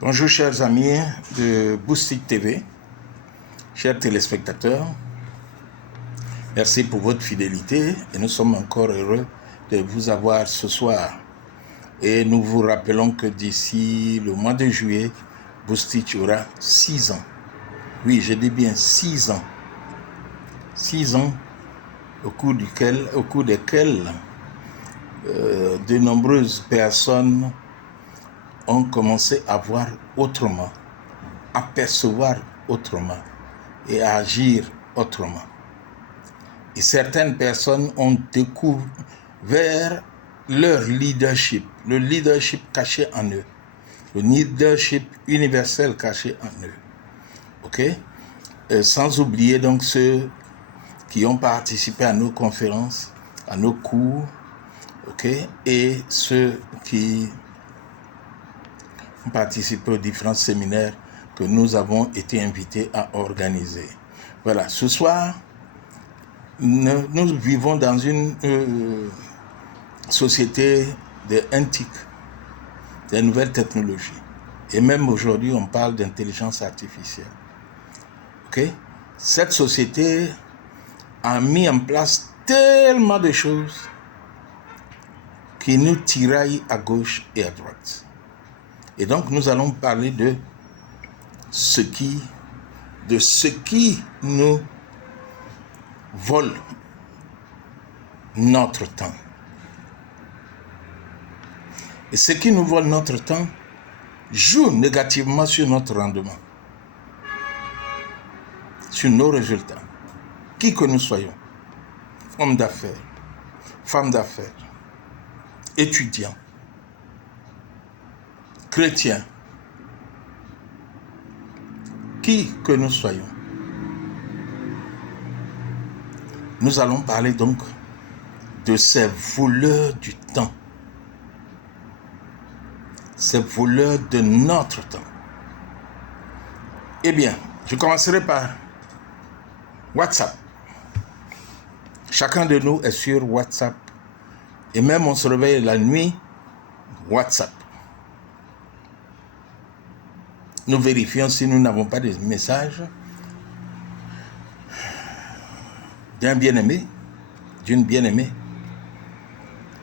Bonjour chers amis de Boostic TV, chers téléspectateurs, merci pour votre fidélité et nous sommes encore heureux de vous avoir ce soir. Et nous vous rappelons que d'ici le mois de juillet, Boostic aura 6 ans. Oui, je dis bien 6 ans. 6 ans au cours desquels de nombreuses personnes ont commencé à voir autrement, à percevoir autrement et à agir autrement. Et certaines personnes ont découvert leur leadership, le leadership caché en eux, le leadership universel caché en eux. Ok? Sans oublier donc ceux qui ont participé à nos conférences, à nos cours, ok? Et ceux qui participer aux différents séminaires que nous avons été invités à organiser. Voilà, ce soir, nous vivons dans une société de antique, des nouvelles technologies. Et même aujourd'hui, on parle d'intelligence artificielle. Ok? Cette société a mis en place tellement de choses qui nous tiraillent à gauche et à droite. Et donc, nous allons parler de ce qui nous vole notre temps. Et ce qui nous vole notre temps joue négativement sur notre rendement, sur nos résultats. Qui que nous soyons, hommes d'affaires, femmes d'affaires, étudiants, chrétiens, qui que nous soyons. Nous allons parler donc de ces voleurs du temps, ces voleurs de notre temps. Eh bien, je commencerai par WhatsApp. Chacun de nous est sur WhatsApp et même on se réveille la nuit, WhatsApp. Nous vérifions si nous n'avons pas de messages d'un bien-aimé, d'une bien-aimée.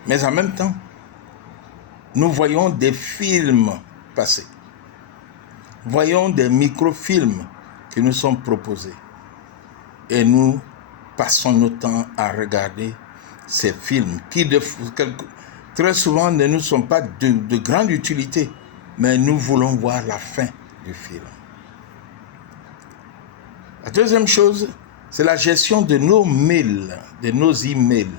Mais en même temps, nous voyons des films passer. Voyons des microfilms qui nous sont proposés. Et nous passons notre temps à regarder ces films qui, très souvent, ne nous sont pas de grande utilité, mais nous voulons voir la fin du film. La deuxième chose, c'est la gestion de nos mails, de nos emails.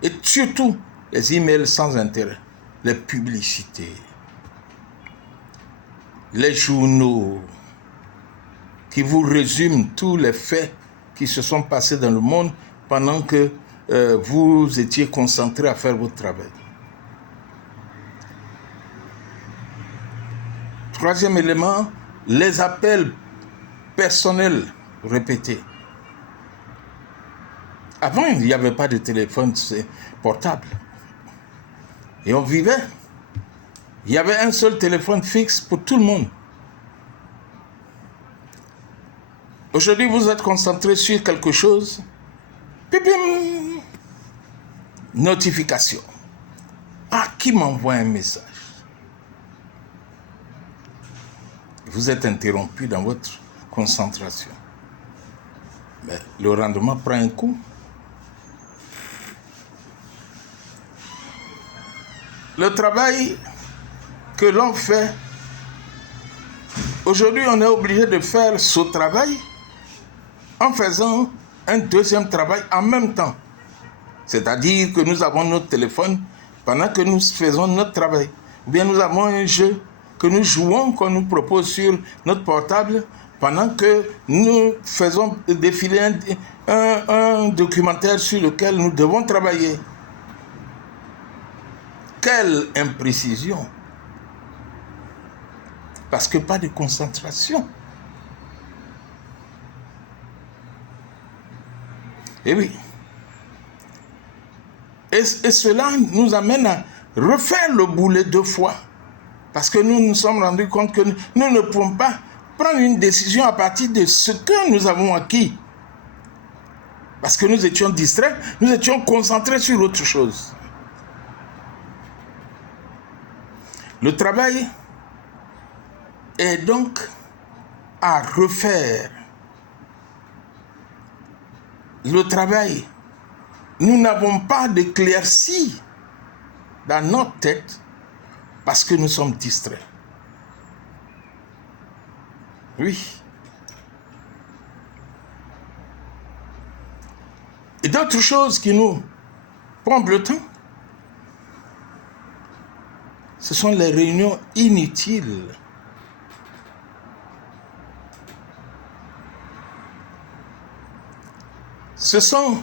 Et surtout, les emails sans intérêt, les publicités, les journaux qui vous résument tous les faits qui se sont passés dans le monde pendant que vous étiez concentré à faire votre travail. Troisième élément, les appels personnels répétés. Avant, il n'y avait pas de téléphone portable. Et on vivait. Il y avait un seul téléphone fixe pour tout le monde. Aujourd'hui, vous êtes concentré sur quelque chose. Pipim, notification. Ah, qui m'envoie un message? Vous êtes interrompu dans votre concentration. Mais le rendement prend un coup. Le travail que l'on fait, aujourd'hui on est obligé de faire ce travail en faisant un deuxième travail en même temps. C'est-à-dire que nous avons notre téléphone pendant que nous faisons notre travail. Ou bien nous avons un jeu que nous jouons, qu'on nous propose sur notre portable pendant que nous faisons défiler un documentaire sur lequel nous devons travailler. Quelle imprécision! Parce que pas de concentration. Et oui. Et cela nous amène à refaire le boulet 2 fois. Parce que nous nous sommes rendus compte que nous ne pouvons pas prendre une décision à partir de ce que nous avons acquis. Parce que nous étions distraits, nous étions concentrés sur autre chose. Le travail est donc à refaire. Le travail, nous n'avons pas d'éclaircie dans notre tête parce que nous sommes distraits. Oui. Et d'autres choses qui nous prennent le temps, ce sont les réunions inutiles. Ce sont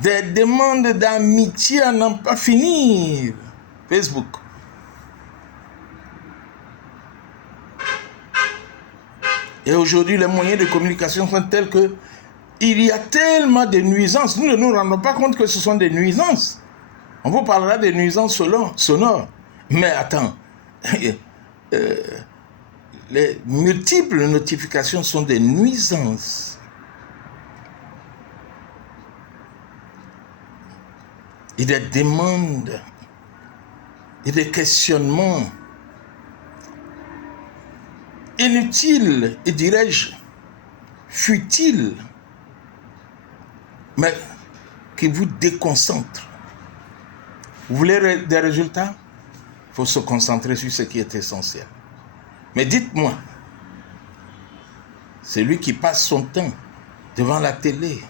des demandes d'amitié à n'en pas finir. Facebook. Et aujourd'hui, les moyens de communication sont tels que il y a tellement de nuisances. Nous ne nous rendons pas compte que ce sont des nuisances. On vous parlera des nuisances sonores. Mais attends, les multiples notifications sont des nuisances. Et des demandes et des questionnements inutiles, et dirais-je, futiles, mais qui vous déconcentrent. Vous voulez des résultats? Il faut se concentrer sur ce qui est essentiel. Mais dites-moi, celui qui passe son temps devant la télé,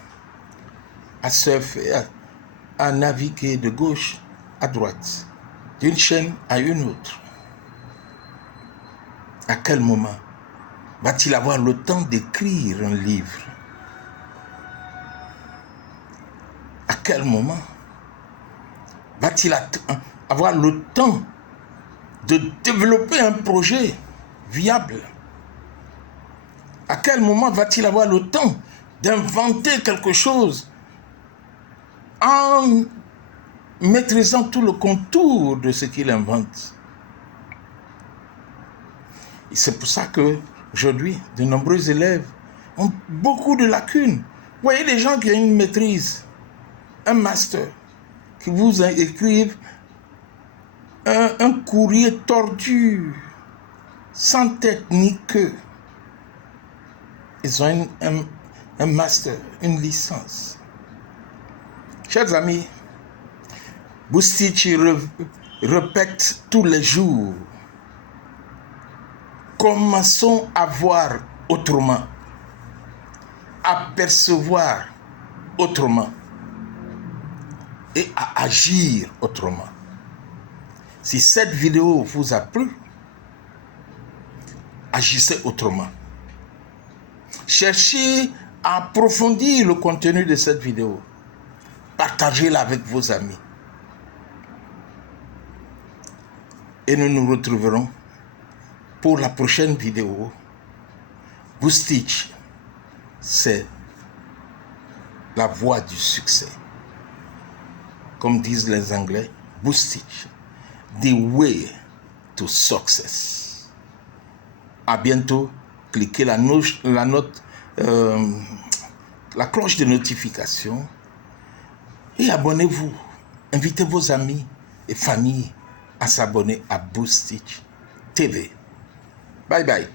à surfer, à naviguer de gauche à droite, d'une chaîne à une autre, à quel moment va-t-il avoir le temps d'écrire un livre? À quel moment va-t-il avoir le temps de développer un projet viable? À quel moment va-t-il avoir le temps d'inventer quelque chose en maîtrisant tout le contour de ce qu'il invente? Et c'est pour ça qu'aujourd'hui, de nombreux élèves ont beaucoup de lacunes. Vous voyez les gens qui ont une maîtrise, un master, qui vous écrivent un courrier tordu, sans tête ni queue. Ils ont un master, une licence. Chers amis, Boustich répète tous les jours: commençons à voir autrement, à percevoir autrement et à agir autrement. Si cette vidéo vous a plu, agissez autrement. Cherchez à approfondir le contenu de cette vidéo. Partagez-la avec vos amis. Et nous nous retrouverons pour la prochaine vidéo. Boustich, c'est la voie du succès. Comme disent les Anglais, Boustich, the way to success. À bientôt. Cliquez la cloche de notification et abonnez-vous. Invitez vos amis et familles à s'abonner à Boustich TV. Bye bye.